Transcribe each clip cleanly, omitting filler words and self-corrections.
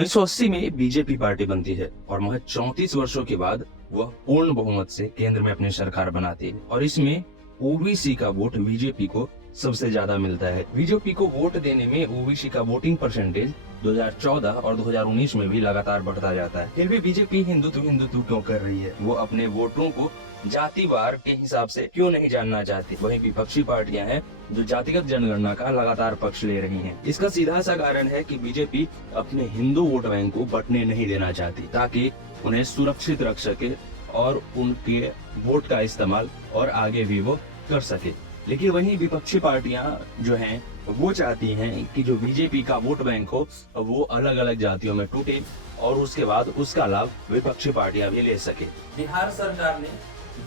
1980 में BJP party बनती है और महज 34 वर्षों के बाद वह पूर्ण बहुमत से केंद्र में अपनी सरकार बनाती है और इसमें ओबीसी का वोट बीजेपी को सबसे ज्यादा मिलता है। बीजेपी को वोट देने में ओबीसी का वोटिंग परसेंटेज 2014 और 2019 में भी लगातार बढ़ता जाता है। फिर भी बीजेपी हिंदुत्व हिंदुत्व क्यों कर रही है? वो अपने वोटरों को जातिवार के हिसाब से क्यों नहीं जानना चाहती? वहीं विपक्षी पार्टियां हैं जो जातिगत जनगणना का लगातार पक्ष ले रही हैं। इसका सीधा सा कारण है कि बीजेपी अपने हिंदू वोट बैंक को बंटने नहीं देना चाहती ताकि उन्हें सुरक्षित रख सके और उनके वोट का इस्तेमाल और आगे भी वो कर सके। लेकिन वहीं विपक्षी पार्टियां जो हैं वो चाहती हैं कि जो बीजेपी का वोट बैंक हो वो अलग अलग जातियों में टूटे और उसके बाद उसका लाभ विपक्षी पार्टियां भी ले सके। बिहार सरकार ने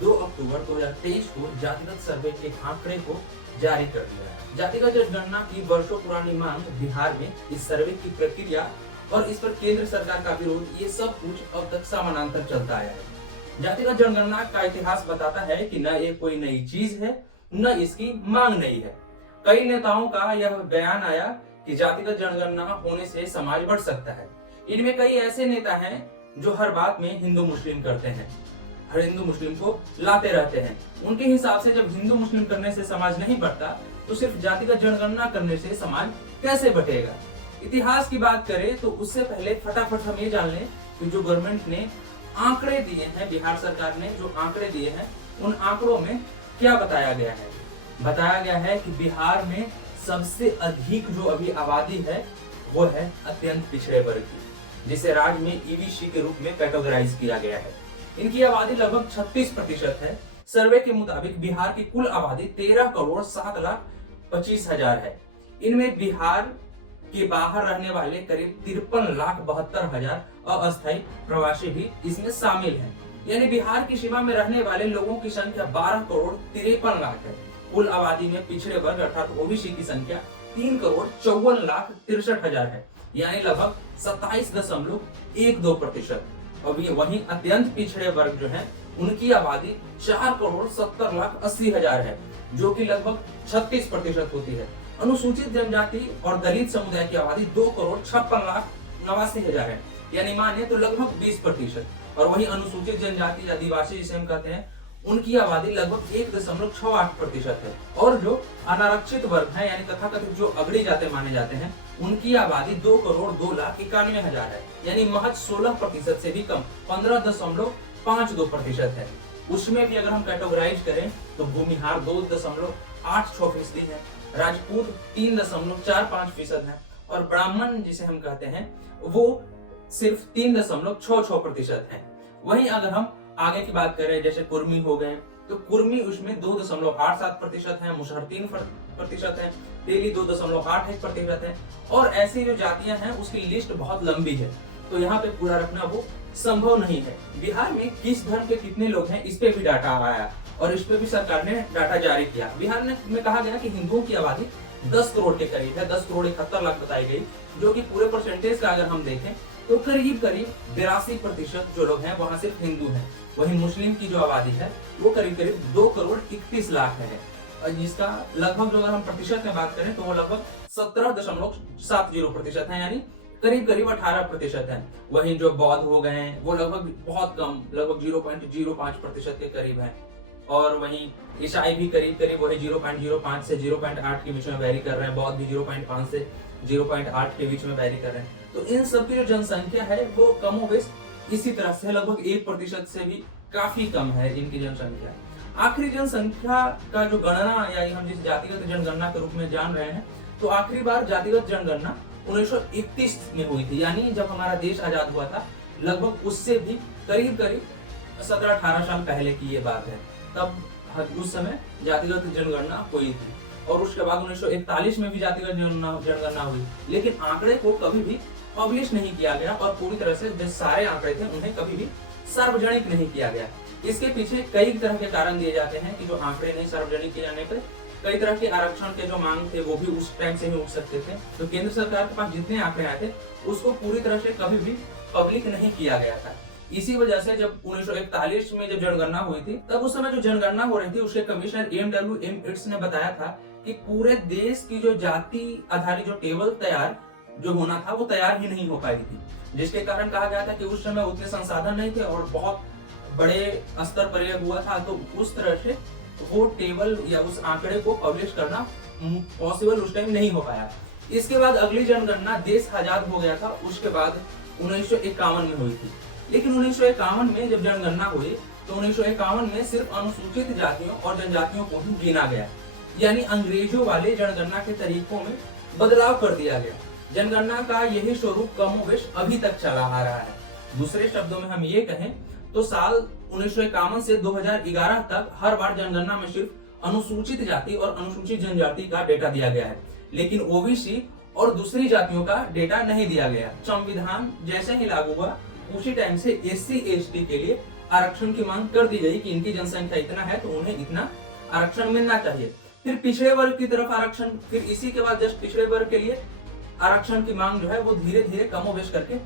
2 अक्टूबर 2023 को जातिगत सर्वे के आंकड़े को जारी कर दिया है। जातिगत जनगणना की वर्षों पुरानी मांग, बिहार में इस सर्वे की प्रक्रिया और इस पर केंद्र सरकार का विरोध, ये सब कुछ अब तक समानांतर चलता आया है। जातिगत जनगणना का इतिहास बताता है कि न ये कोई नई चीज है, न इसकी मांग नहीं है। कई नेताओं का यह बयान आया कि जातिगत जनगणना होने से समाज बढ़ सकता है। इनमें कई ऐसे नेता हैं जो हर बात में हिंदू मुस्लिम करते हैं, हर हिंदू मुस्लिम को लाते रहते हैं। उनके हिसाब से जब हिंदू मुस्लिम करने से समाज नहीं बढ़ता तो सिर्फ जातिगत जनगणना करने से समाज कैसे बढ़ेगा? इतिहास की बात करें तो उससे पहले फटाफट हम ये जान लें कि जो गवर्नमेंट ने आंकड़े दिए हैं, बिहार सरकार ने जो आंकड़े दिए हैं, उन आंकड़ों में क्या बताया गया है। बताया गया है कि बिहार में सबसे अधिक जो अभी आबादी है वो है अत्यंत पिछड़े वर्ग की, जिसे राज्य में ईबीसी के रूप में कैटेगराइज किया गया है। इनकी आबादी लगभग 36% है। सर्वे के मुताबिक बिहार की कुल आबादी 13,07,25,000 है। इनमें बिहार के बाहर रहने वाले करीब 53,72,000 अस्थायी प्रवासी भी इसमें शामिल हैं। यानी बिहार की सीमा में रहने वाले लोगों की संख्या 12,53,00,000 है। कुल आबादी में पिछड़े वर्ग अर्थात ओबीसी की संख्या 3,54,63,000 है, यानी लगभग 27.12%। वहीं अत्यंत पिछड़े वर्ग जो है उनकी आबादी 4,70,80,000 है, जो कि लगभग 36% होती है। अनुसूचित जनजाति और दलित समुदाय की आबादी 2,56,89,000 है, यानी माने तो लगभग 20%। और वहीं अनुसूचित जनजाति आदिवासी जिसे हम कहते हैं उनकी आबादी लगभग 1.68% है। और जो अनारक्षित वर्ग है यानी तथाकथित जो अगड़ी जाते माने जाते हैं उनकी आबादी 2,02,91,000 है, यानी महज 16% से भी कम 15.52% है। उसमें भी अगर हम कैटेगराइज करें तो भूमिहार 2.86% है, राजपूत 3.45% है और ब्राह्मण जिसे हम कहते हैं वो सिर्फ 3.66% है। वहीं अगर हम आगे की बात करें जैसे कुर्मी हो गए तो कुर्मी उसमें 2.87% है, मुसहर 3% है, तेली 2.81% है और ऐसी जो जातियां हैं उसकी लिस्ट बहुत लंबी है, तो यहाँ पे पूरा रखना वो संभव नहीं है। बिहार में किस धर्म के कितने लोग हैं इस पे भी डाटा आया और इस पे भी सरकार ने डाटा जारी किया। बिहार में कहा गया कि हिंदुओं की आबादी 10 करोड़ के करीब है, 10,71,00,000 बताई गई, जो कि पूरे परसेंटेज का अगर हम देखें तो करीब 82% जो लोग हैं वहां सिर्फ हिंदू हैं। वहीं मुस्लिम की जो आबादी है वो करीब 2,31,00,000 है, जिसका लगभग जो अगर हम प्रतिशत में बात करें तो वो लगभग 17.70% है, यानी करीब 18% है। वहीं जो बौद्ध हो गए हैं वो लगभग बहुत कम, लगभग 0.05% के करीब है। और वहीं ईसाई भी करीब वही 0.05 से 0.8 के बीच में वैरी कर रहे हैं, बौद्ध भी 0.5 से 0.8 के बीच में वैरी कर रहे हैं। तो इन सब की जो जनसंख्या है वो कमोबेश इसी तरह से लगभग 1% से भी काफी कम है इनकी जनसंख्या। आखिरी जनसंख्या का जो गणना या हम जिस जातिगत जनगणना के रूप में जान रहे हैं, तो आखिरी बार जातिगत जनगणना 1931 में हुई थी, यानी जब हमारा देश आजाद हुआ था लगभग उससे भी करीब 17-18 साल पहले की ये बात है। तब उस समय जातिगत जनगणना हुई थी और उसके बाद 1941 में भी जातिगत जनगणना हुई, लेकिन आंकड़े को कभी भी पब्लिश नहीं किया गया और पूरी तरह से जो सारे आंकड़े थे उन्हें कभी भी सार्वजनिक नहीं किया गया। इसके पीछे कई तरह के कारण दिए जाते हैं कि जो आंकड़े नहीं सार्वजनिक किए जाने पर कई तरह के आरक्षण के जो मांग थे वो भी उस टाइम से ही उठ सकते थे। तो केंद्र सरकार के पास जितने आंकड़े आए थे उसको पूरी तरह से कभी भी पब्लिक नहीं किया गया था। इसी वजह से जब 1941 में जब जनगणना हुई थी तब उस समय जो जनगणना हो रही थी उसके कमिश्नर एम इट्स ने बताया था कि पूरे देश की जो जाति आधारित जो टेबल तैयार जो होना था वो तैयार ही नहीं हो पाई थी, जिसके कारण कहा गया था कि उस समय उतने संसाधन नहीं थे और बहुत बड़े स्तर पर यह हुआ था, तो उस तरह से वो टेबल या उस आंकड़े को पब्लिश करना पॉसिबल उस टाइम नहीं हो पाया। इसके बाद अगली जनगणना देश आजाद हो गया था, उसके बाद 1951 में हुई थी। लेकिन 1951 में जब जनगणना हुई तो 1951 में सिर्फ अनुसूचित जातियों और जनजातियों को ही गिना गया, यानी अंग्रेजों वाले जनगणना के तरीकों में बदलाव कर दिया गया। जनगणना का यही स्वरूप कमोबेश अभी तक चला आ रहा है। दूसरे शब्दों में हम ये कहें तो साल 1951 से 2011 तक हर बार जनगणना में सिर्फ अनुसूचित जाति और अनुसूचित जनजाति का डेटा दिया गया है, लेकिन ओबीसी और दूसरी जातियों का डेटा नहीं दिया गया। संविधान जैसे ही लागू हुआ उसी टाइम से एससी एसटी के लिए आरक्षण की मांग कर दी गई कि इनकी जनसंख्या इतना है तो उन्हें इतना आरक्षण मिलना चाहिए। फिर पिछड़े वर्ग की तरफ आरक्षण, फिर इसी के बाद जस्ट पिछड़े वर्ग के लिए आरक्षण की मांग जो है वो धीरे धीरे कमोबेश करके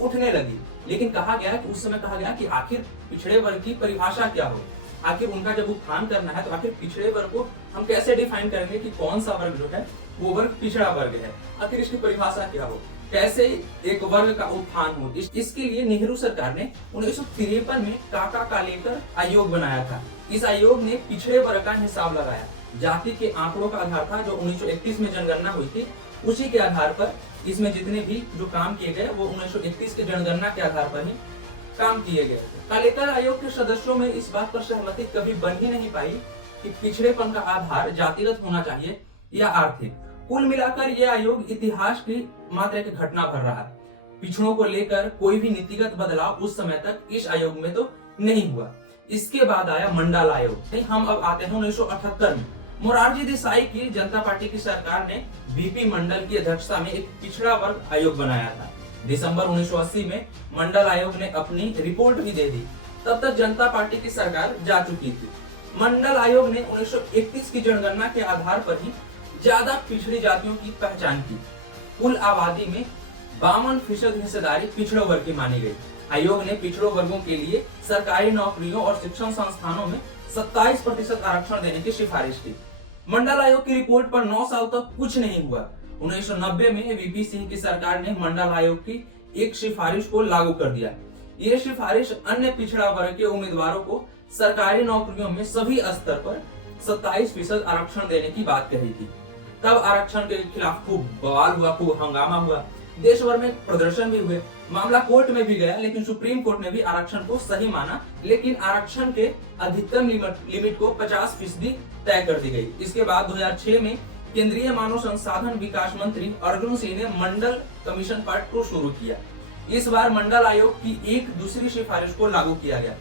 उठने लगी। लेकिन कहा गया कि उस समय कहा गया कि आखिर पिछड़े वर्ग की परिभाषा क्या हो, आखिर उनका जब उत्थान करना है तो आखिर पिछड़े वर्ग को हम कैसे डिफाइन करेंगे कि कौन सा वर्ग जो है वो वर्ग पिछड़ा वर्ग है, आखिर इसकी परिभाषा क्या हो, कैसे एक वर्ग का उत्थान हो। इसके लिए नेहरू सरकार ने 1953 में काका कालेकर आयोग बनाया था। इस आयोग ने पिछड़े वर्ग का हिसाब लगाया, जाति के आंकड़ों का आधार था जो 1931 में जनगणना हुई थी, उसी के आधार पर इसमें जितने भी जो काम किए गए वो 1931 के जनगणना के आधार पर ही काम किए गए। कालेकर आयोग के सदस्यों में इस बात पर सहमति कभी बन ही नहीं पाई कि पिछड़ेपन का आधार जातिगत होना चाहिए या आर्थिक। कुल मिलाकर यह आयोग इतिहास की मात्र एक घटना भर रहा। पिछड़ों को लेकर कोई भी नीतिगत बदलाव उस समय तक इस आयोग में तो नहीं हुआ। इसके बाद आया मंडल आयोग। हम अब आते हैं 1978 में। मोरारजी देसाई की जनता पार्टी की सरकार ने बीपी मंडल की अध्यक्षता में एक पिछड़ा वर्ग आयोग बनाया था। दिसंबर 1980 में मंडल आयोग ने अपनी रिपोर्ट भी दे दी। तब तक जनता पार्टी की सरकार जा चुकी थी। मंडल आयोग ने 1931 की जनगणना के आधार पर ही ज्यादा पिछड़ी जातियों की पहचान की। कुल आबादी में 52% हिस्सेदारी पिछड़े वर्ग की मानी गई। आयोग ने पिछड़े वर्गों के लिए सरकारी नौकरियों और शिक्षण संस्थानों में 27% आरक्षण देने की सिफारिश की। मंडल आयोग की रिपोर्ट पर 9 साल तक कुछ नहीं हुआ। 1990 में वीपी सिंह की सरकार ने मंडल आयोग की एक सिफारिश को लागू कर दिया। ये सिफारिश अन्य पिछड़ा वर्ग के उम्मीदवारों को सरकारी नौकरियों में सभी स्तर पर 27% आरक्षण देने की बात कही थी। तब आरक्षण के खिलाफ खूब बवाल हुआ, खूब हंगामा हुआ, देश भर में प्रदर्शन भी हुए, मामला कोर्ट में भी गया, लेकिन सुप्रीम कोर्ट ने भी आरक्षण को सही माना। लेकिन आरक्षण के अधिकतम लिमिट को 50% तय कर दी गई। इसके बाद 2006 में केंद्रीय मानव संसाधन विकास मंत्री अर्जुन सिंह ने मंडल कमीशन पार्ट 2 शुरू किया। इस बार मंडल आयोग की एक दूसरी सिफारिश को लागू किया गया।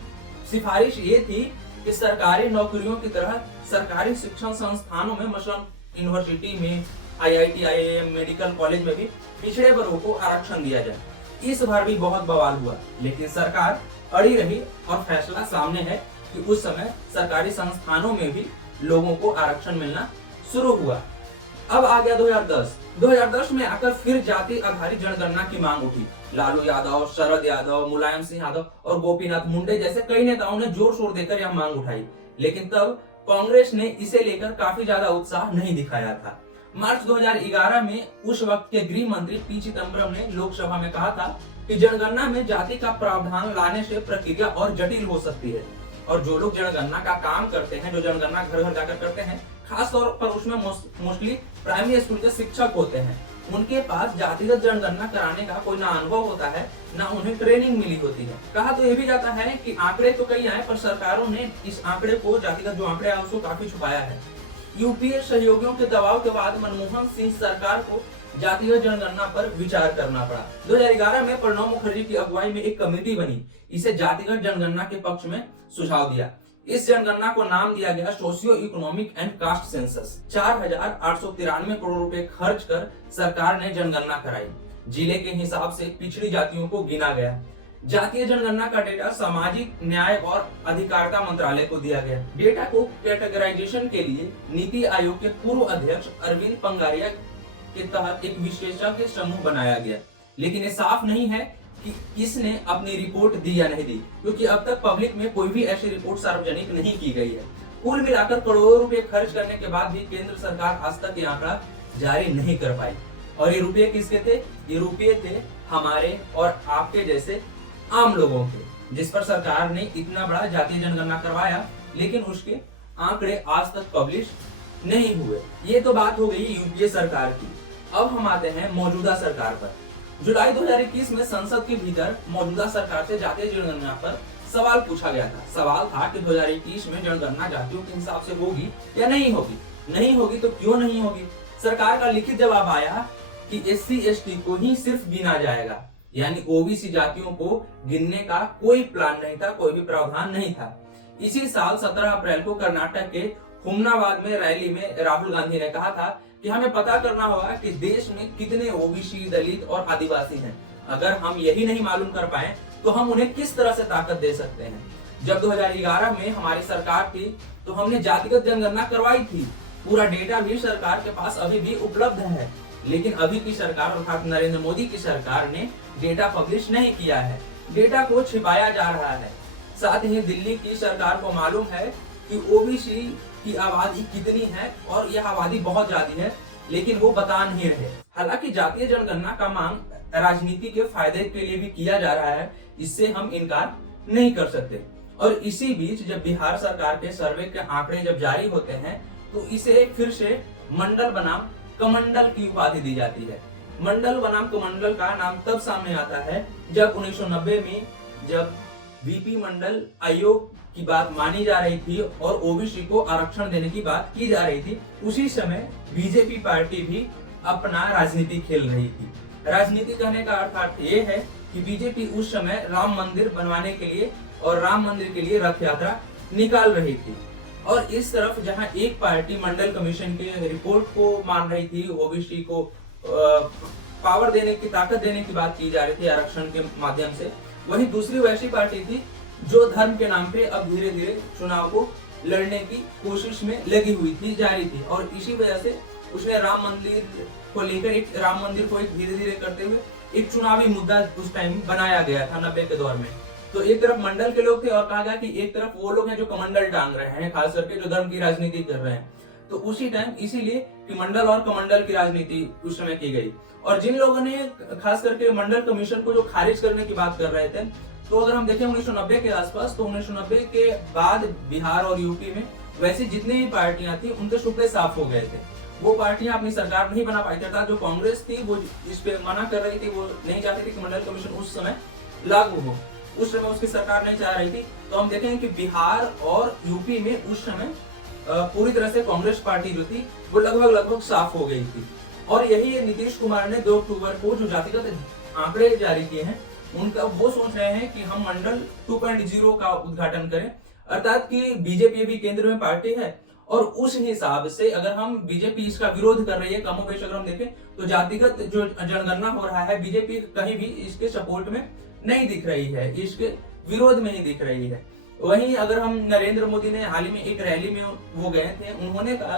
सिफारिश ये थी कि सरकारी नौकरियों की तरह सरकारी शिक्षण संस्थानों में, मसलन यूनिवर्सिटी में, IIT, IIM, मेडिकल कॉलेज में भी पिछड़े वर्गों को आरक्षण दिया जाए। इस बार भी बहुत बवाल हुआ, लेकिन सरकार अड़ी रही और फैसला सामने है कि उस समय सरकारी संस्थानों में भी लोगों को आरक्षण मिलना शुरू हुआ। अब आ गया 2010 में आकर फिर जाति आधारित जनगणना की मांग उठी। लालू यादव, शरद यादव, मुलायम सिंह यादव और गोपीनाथ मुंडे जैसे कई नेताओं ने जोर शोर देकर यह मांग उठाई, लेकिन तब कांग्रेस ने इसे लेकर काफी ज्यादा उत्साह नहीं दिखाया था। मार्च 2011 में उस वक्त के गृह मंत्री पी चिदम्बरम ने लोकसभा में कहा था कि जनगणना में जाति का प्रावधान लाने से प्रक्रिया और जटिल हो सकती है, और जो लोग जनगणना का काम करते हैं, जो जनगणना घर घर जाकर करते हैं, खास तौर पर उसमें मोस्टली प्राइमरी स्कूल के शिक्षक होते हैं, उनके पास जातिगत जनगणना कराने का कोई ना अनुभव होता है, ना उन्हें ट्रेनिंग मिली होती है। कहा तो यह भी जाता है कि आंकड़े तो कई आए, पर सरकारों ने इस आंकड़े को, जातिगत जो आंकड़े आए उसको काफी छुपाया है। यूपीए सहयोगियों के दबाव के बाद मनमोहन सिंह सरकार को जातिगत जनगणना पर विचार करना पड़ा। 2011 में प्रणब मुखर्जी की अगुवाई में एक कमेटी बनी, इसे जातिगत जनगणना के पक्ष में सुझाव दिया। इस जनगणना को नाम दिया गया socio economic and caste census. 4,893 crore रुपए खर्च कर सरकार ने जनगणना कराई। जिले के हिसाब से पिछड़ी जातियों को गिना गया। जातीय जनगणना का डेटा सामाजिक न्याय और अधिकारिता मंत्रालय को दिया गया। डेटा को कैटेगराइजेशन के लिए नीति आयोग के पूर्व अध्यक्ष अरविंद पंगारिया के तहत एक विशेषज्ञ समूह बनाया गया, लेकिन ये साफ नहीं है कि इसने अपनी रिपोर्ट दी या नहीं दी, क्योंकि अब तक पब्लिक में कोई भी ऐसी रिपोर्ट सार्वजनिक नहीं की गई है। कुल मिलाकर करोड़ों रुपए खर्च करने के बाद भी केंद्र सरकार आज तक ये आंकड़ा जारी नहीं कर पाई। और ये रुपये किसके थे? ये रुपये थे हमारे और आपके जैसे आम लोगों के, जिस पर सरकार ने इतना बड़ा जातीय जनगणना करवाया, लेकिन उसके आंकड़े आज तक पब्लिश नहीं हुए। ये तो बात हो गई यूपीए सरकार की। अब हम आते हैं मौजूदा सरकार पर। जुलाई 2021 में संसद के भीतर मौजूदा सरकार से जातीय जनगणना पर सवाल पूछा गया था। सवाल था कि 2021 में जनगणना जातियों के हिसाब से होगी या नहीं होगी। नहीं होगी तो क्यों नहीं होगी? सरकार का लिखित जवाब आया कि SC/ST को ही सिर्फ गिना जाएगा, यानी ओबीसी जातियों को गिनने का कोई प्लान नहीं था, कोई भी प्रावधान नहीं था। इसी साल 17 अप्रैल को कर्नाटक के हुमनाबाद में रैली में राहुल गांधी ने कहा था कि हमें पता करना होगा कि देश में कितने ओबीसी, दलित और आदिवासी हैं। अगर हम यही नहीं मालूम कर पाए तो हम उन्हें किस तरह से ताकत दे सकते हैं। जब 2011 में हमारी सरकार थी तो हमने जातिगत जनगणना करवाई थी। पूरा डेटा भी सरकार के पास अभी भी उपलब्ध है, लेकिन अभी की सरकार अर्थात नरेंद्र मोदी की सरकार ने डेटा पब्लिश नहीं किया है। डेटा को छिपाया जा रहा है। साथ ही दिल्ली की सरकार को मालूम है कि ओबीसी की आबादी कितनी है और यह आबादी बहुत ज्यादा है, लेकिन वो बता नहीं रहे। हालांकि जातीय जनगणना का मांग राजनीति के फायदे के लिए भी किया जा रहा है, इससे हम इनकार नहीं कर सकते। और इसी बीच जब बिहार सरकार के सर्वे के आंकड़े जब जारी होते हैं तो इसे फिर से मंडल बनाम कमंडल की उपाधि दी जाती है। मंडल बनाम कमंडल का नाम तब सामने आता है जब 1990 में जब वीपी मंडल आयोग की बात मानी जा रही थी और ओबीसी को आरक्षण देने की बात की जा रही थी। उसी समय बीजेपी पार्टी भी अपना राजनीति खेल रही थी। राजनीति कहने का अर्थ ये है कि बीजेपी उस समय राम मंदिर बनवाने के लिए और राम मंदिर के लिए रथ यात्रा निकाल रही थी। और इस तरफ जहां एक पार्टी मंडल कमीशन के रिपोर्ट को मान रही थी, ओबीसी को पावर देने की, ताकत देने की बात की जा रही थी आरक्षण के माध्यम से, वहीं दूसरी वैसी पार्टी थी जो धर्म के नाम पे अब धीरे धीरे चुनाव को लड़ने की कोशिश में लगी हुई थी, जारी थी। और इसी वजह से उसने राम मंदिर को लेकर राम मंदिर को धीरे धीरे करते हुए एक चुनावी मुद्दा उस टाइम बनाया गया था 90 के दौर में। तो एक तरफ मंडल के लोग थे और कहा गया कि एक तरफ वो लोग हैं जो कमंडल टांग रहे हैं, खास करके जो धर्म की राजनीति कर रहे हैं। तो उसी टाइम इसीलिए कि मंडल और कमंडल की राजनीति उस समय की गई। और जिन लोगों ने खास करके मंडल कमीशन को जो खारिज करने की बात कर रहे थे, तो अगर हम देखें 1990 के आसपास, तो 1990 के बाद बिहार और यूपी में वैसे जितनी भी पार्टियां थी उनके शुक्र साफ हो गए थे। वो पार्टियां अपनी सरकार नहीं बना पाई थी। जो कांग्रेस थी वो इस पे मना कर रही थी, वो नहीं चाहती थी कि मंडल कमीशन उस समय लागू हो, उस समय उसकी सरकार नहीं चाह रही थी। तो हम देखेंगे कि बिहार और यूपी में उस समय पूरी तरह से कांग्रेस पार्टी जो थी वो लगभग साफ हो गई थी। और यही नीतीश कुमार ने 2 अक्टूबर को जो जातिगत आंकड़े जारी किए हैं, उनका वो सोच रहे हैं कि हम मंडल 2.0 का उद्घाटन करें, अर्थात कि बीजेपी भी केंद्र में पार्टी है और उस हिसाब से अगर हम बीजेपी इसका विरोध कर रही है, कमोबेश अगर हम देखें तो जातिगत जो जनगणना हो रहा है बीजेपी कहीं भी इसके सपोर्ट में नहीं दिख रही है, इसके विरोध में ही दिख रही है। वहीं अगर हम नरेंद्र मोदी ने हाल ही में एक रैली में वो गए थे, उन्होंने कहा,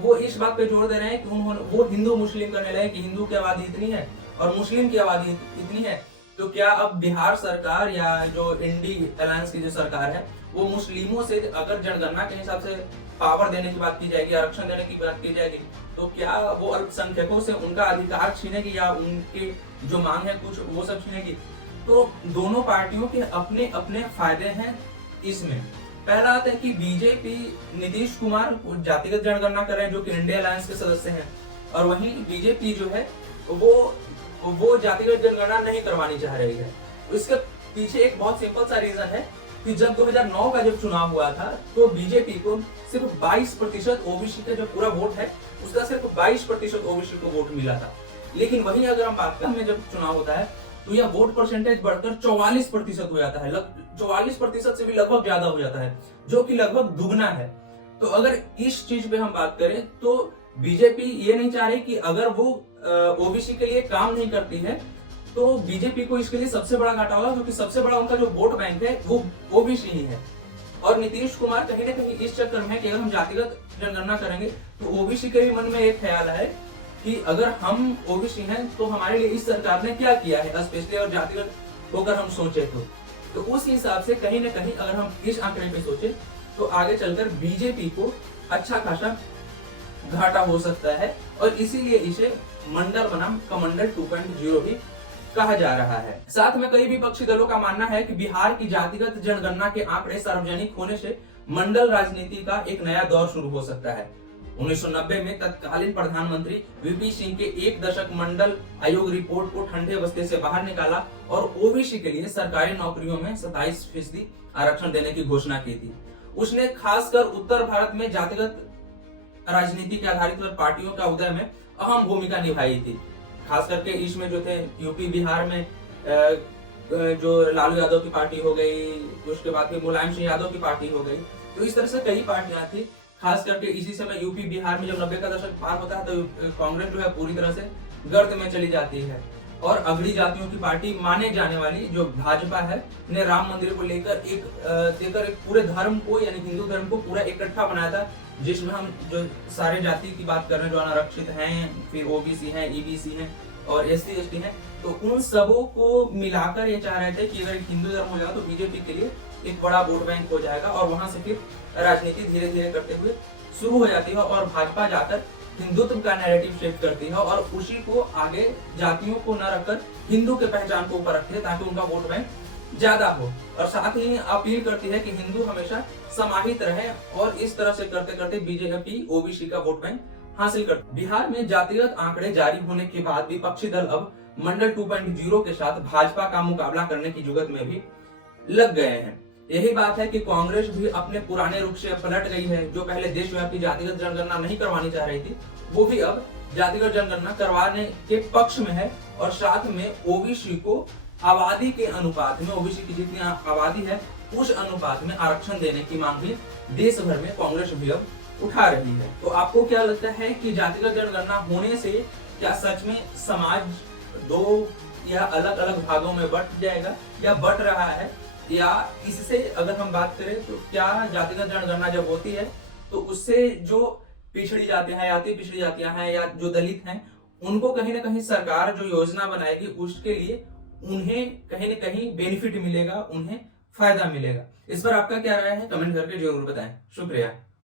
वो इस बात पे जोर दे रहे हैं कि वो हिंदू मुस्लिम करने लगे कि हिंदू की आबादी इतनी है और मुस्लिम की आबादी इतनी है, तो क्या अब बिहार सरकार या जो इंडी अलायंस की जो सरकार है वो मुस्लिमों से अगर जनगणना के हिसाब से पावर देने की बात की जाएगी, आरक्षण देने की बात की जाएगी, तो क्या वो अल्पसंख्यकों से उनका अधिकार छीनेगी या उनके जो मांग है कुछ वो सब छीनेगी? तो दोनों पार्टियों के अपने अपने फायदे हैं इसमें। पहला आता है कि बीजेपी नीतीश कुमार जातिगत जनगणना कर रहे हैं जो कि इंडिया अलायंस के सदस्य हैं, और वहीं बीजेपी जो है वो जातिगत जनगणना नहीं करवानी चाह रही है। इसके पीछे एक बहुत सिंपल सा रीजन है कि जब 2009 का जब चुनाव हुआ था तो बीजेपी को सिर्फ 22% ओबीसी का जो पूरा वोट है उसका सिर्फ 22% ओबीसी को वोट मिला था। लेकिन वहीं अगर हम बात करें जब चुनाव होता है तो यह वोट परसेंटेज बढ़कर 44% हो जाता है, 44% से भी लगभग ज्यादा हो जाता है, जो कि लगभग दुगना है। तो अगर इस चीज पे हम बात करें तो बीजेपी ये नहीं चाह रही कि अगर वो ओबीसी के लिए काम नहीं करती है तो बीजेपी को इसके लिए सबसे बड़ा घाटा होगा, क्योंकि सबसे बड़ा उनका जो वोट बैंक है वो ओबीसी ही है। और नीतीश कुमार कहीं ना कहीं इस चक्कर में कि अगर हम जातिगत जनगणना करेंगे तो ओबीसी के भी मन में एक ख्याल है कि अगर हम ओबीसी हैं तो हमारे लिए इस सरकार ने क्या किया है, स्पेशली और जातिगत होकर हम सोचे तो उस हिसाब से कहीं ना कहीं अगर हम इस आंकड़े पे सोचे तो आगे चलकर बीजेपी को अच्छा खासा घाटा हो सकता है और इसीलिए इसे मंडल बनाम कमंडल 2.0 भी कहा जा रहा है। साथ में कई विपक्षी दलों का मानना है कि बिहार की जातिगत जनगणना के आंकड़े सार्वजनिक होने से मंडल राजनीति का एक नया दौर शुरू हो सकता है। 1990 में तत्कालीन प्रधानमंत्री वीपी सिंह के एक दशक मंडल आयोग रिपोर्ट को ठंडे बस्ते से बाहर निकाला और ओबीसी के लिए सरकारी नौकरियों में 27% आरक्षण देने की घोषणा की थी। उसने खासकर उत्तर भारत में जातिगत राजनीति के आधारित पर पार्टियों का उदय में अहम भूमिका निभाई थी। खास करके इसमें जो थे यूपी बिहार में जो लालू यादव की पार्टी हो गई, उसके बाद फिर मुलायम सिंह यादव की पार्टी हो गई। तो इस तरह से कई पार्टियां थी। खास करके इसी समय यूपी बिहार में जब 90 का दशक पार होता है तो कांग्रेस जो है पूरी तरह से गर्त में चली जाती है और अगड़ी जातियों की पार्टी माने जाने वाली जो भाजपा है ने राम मंदिर को लेकर एक पूरे धर्म को यानी हिंदू धर्म को पूरा इकट्ठा बनाया था, जिसमें हम जो सारे जाति की बात कर रहे हैं जो अनारक्षित हैं, फिर ओबीसी हैं, ईबीसी हैं और एससी एसटी हैं, तो उन सबों को मिलाकर ये चाह रहे थे कि अगर हिंदू धर्म हो जाएगा तो बीजेपी के लिए एक बड़ा वोट बैंक हो जाएगा और वहां से फिर राजनीति धीरे धीरे करते हुए शुरू हो जाती है और भाजपा जाकर हिंदुत्व का नैरेटिव शिफ्ट करती है और उसी को आगे जातियों को न रखकर हिंदू के पहचान को ऊपर रखती है ताकि उनका वोट बैंक ज्यादा हो और साथ ही अपील करती है कि हिंदू हमेशा समाहित रहे और इस तरह से करते करते बीजेपी ओबीसी का वोट बैंक हासिल कर। बिहार में जातिगत आंकड़े जारी होने के बाद विपक्षी दल अब मंडल 2.0 के साथ भाजपा का मुकाबला करने की जुगत में भी लग गए हैं। यही बात है कि कांग्रेस भी अपने पुराने रुख से पलट गई है। जो पहले देशव्यापी जातिगत जनगणना नहीं करवानी चाह रही थी, वो भी अब जातिगत जनगणना करवाने के पक्ष में है और साथ में ओबीसी को आबादी के अनुपात में, ओबीसी की जितनी आबादी है उस अनुपात में आरक्षण देने की मांग भी देश भर में कांग्रेस भी अब उठा रही है। तो आपको क्या लगता है कि जातिगत जनगणना होने से क्या सच में समाज दो या अलग अलग भागों में बंट जाएगा या बंट रहा है, या इससे अगर हम बात करें तो क्या जातिगत जनगणना जब होती है तो उससे जो पिछड़ी जातियां हैं, अति पिछड़ी जातियां हैं या जो दलित हैं, उनको कहीं ना कहीं सरकार जो योजना बनाएगी उसके लिए उन्हें कहीं ना कहीं बेनिफिट मिलेगा, उन्हें फायदा मिलेगा। इस पर आपका क्या राय है कमेंट करके जरूर बताएं। शुक्रिया।